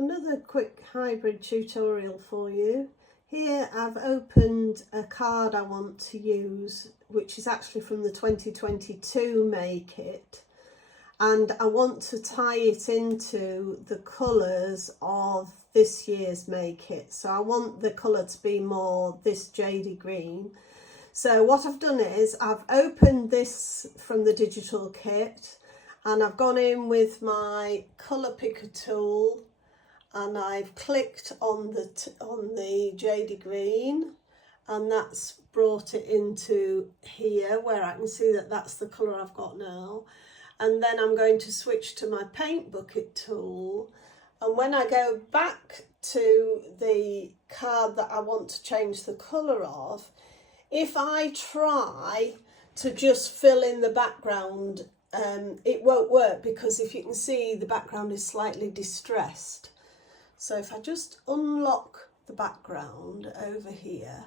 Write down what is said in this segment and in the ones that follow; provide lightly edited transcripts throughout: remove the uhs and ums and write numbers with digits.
Another quick hybrid tutorial for you. Here I've opened a card I want to use, which is actually from the 2022 May kit, and I want to tie it into the colours of this year's May kit. So I want the colour to be more this jadey green. So what I've done is I've opened this from the digital kit and I've gone in with my colour picker tool and I've clicked on the jadey green, and that's brought it into here where I can see that that's the colour I've got now. And then I'm going to switch to my paint bucket tool, and when I go back to the card that I want to change the colour of, if I try to just fill in the background, it won't work, because if you can see, the background is slightly distressed. So if I just unlock the background over here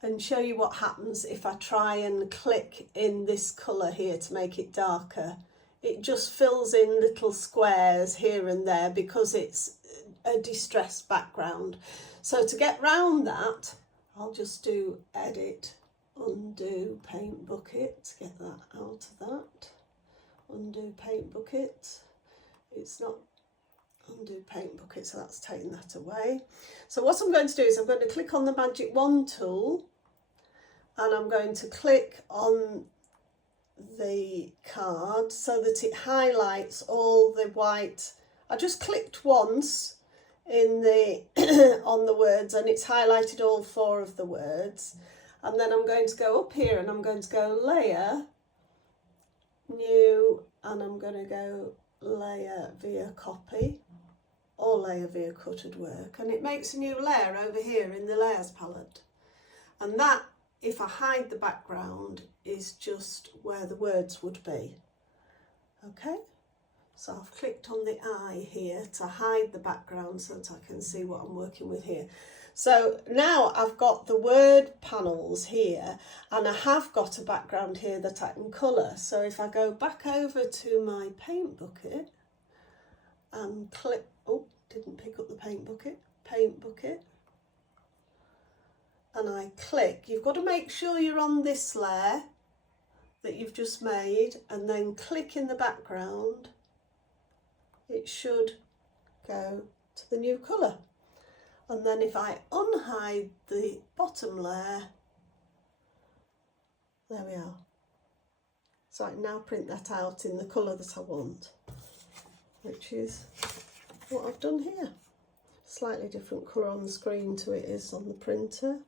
and show you what happens if I try and click in this colour here to make it darker, it just fills in little squares here and there because it's a distressed background. So to get round that, I'll just do edit, undo paint bucket, get that out of that, undo paint bucket. It's not undo paint bucket, so that's taking that away. So what I'm going to do is I'm going to click on the magic wand tool and I'm going to click on the card so that it highlights all the white. I just clicked once in the on the words and it's highlighted all 4 of the words, and then I'm going to go up here and I'm going to go layer, new, and I'm going to go layer via copy, or layer via cut would work, and it makes a new layer over here in the layers palette. And that, if I hide the background, is just where the words would be. Okay, so I've clicked on the eye here to hide the background so that I can see what I'm working with here. So now I've got the word panels here, and I have got a background here that I can colour. So if I go back over to my paint bucket and click, oh, didn't pick up the paint bucket, and I click, you've got to make sure you're on this layer that you've just made, and then click in the background. It should go to the new colour. And then if I unhide the bottom layer, there we are. So I can now print that out in the colour that I want, which is what I've done here. Slightly different colour on the screen to it is on the printer.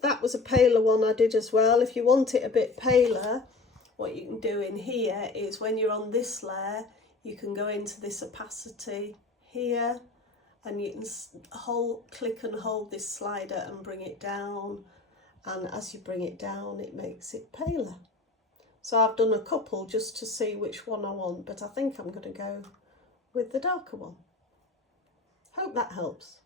That was a paler one I did as well. If you want it a bit paler, what you can do in here is when you're on this layer, you can go into this opacity here, and you can click and hold this slider and bring it down, and as you bring it down it makes it paler. So I've done a couple just to see which one I want, but I think I'm going to go with the darker one. Hope that helps.